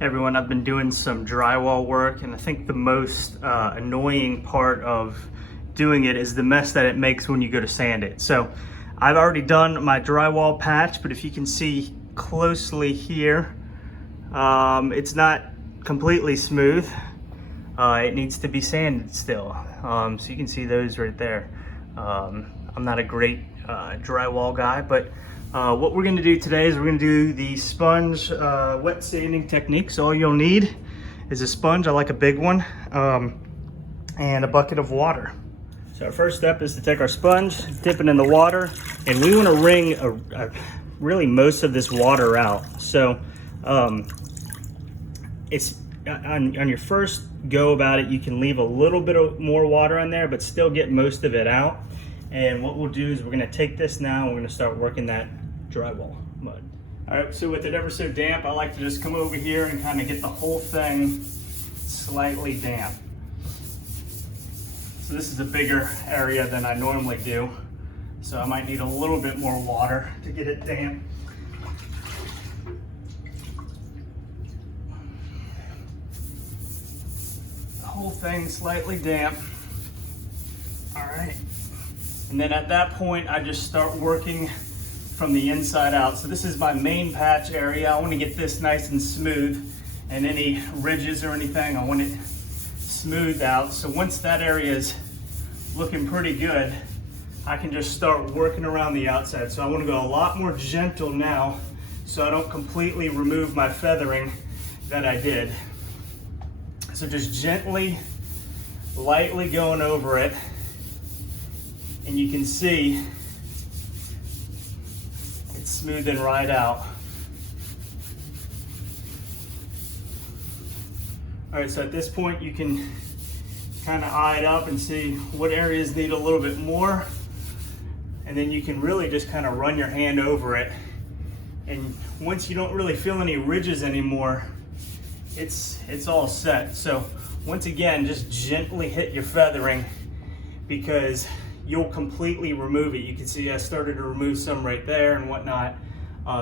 Everyone, I've been doing some drywall work, and I think the most annoying part of doing it is the mess that it makes when you go to sand it. So I've already done my drywall patch, but if you can see closely here, it's not completely smooth. It needs to be sanded still. So you can see those right there. I'm not a great drywall guy, but what we're gonna do today is we're gonna do the sponge wet sanding technique. So all you'll need is a sponge, I like a big one, and a bucket of water. So our first step is to take our sponge, dip it in the water, and we wanna wring really most of this water out. So it's on your first go about it, you can leave a little bit of more water on there, but still get most of it out. And what we'll do is we're gonna take this now and we're gonna start working that drywall mud. All right, so with it ever so damp, I like to just come over here and kind of get the whole thing slightly damp. So this is a bigger area than I normally do. So I might need a little bit more water to get it damp. The whole thing slightly damp. All right. And then at that point, I just start working from the inside out. So this is my main patch area. I want to get this nice and smooth, and any ridges or anything, I want it smoothed out. So once that area is looking pretty good, I can just start working around the outside. So I want to go a lot more gentle now so I don't completely remove my feathering that I did. So just gently, lightly going over it. And you can see it's smoothing right out. All right, so at this point you can kind of eye it up and see what areas need a little bit more. And then you can really just kind of run your hand over it. And once you don't really feel any ridges anymore, it's all set. So once again, just gently hit your feathering because you'll completely remove it. You can see I started to remove some right there and whatnot.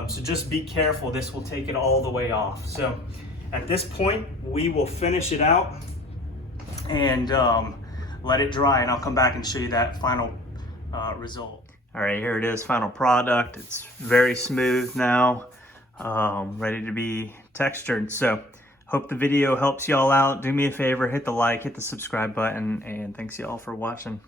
So just be careful, this will take it all the way off. So at this point, we will finish it out and let it dry, and I'll come back and show you that final result. All right, here it is, final product. It's very smooth now, ready to be textured. So hope the video helps y'all out. Do me a favor, hit the like, hit the subscribe button, and thanks y'all for watching.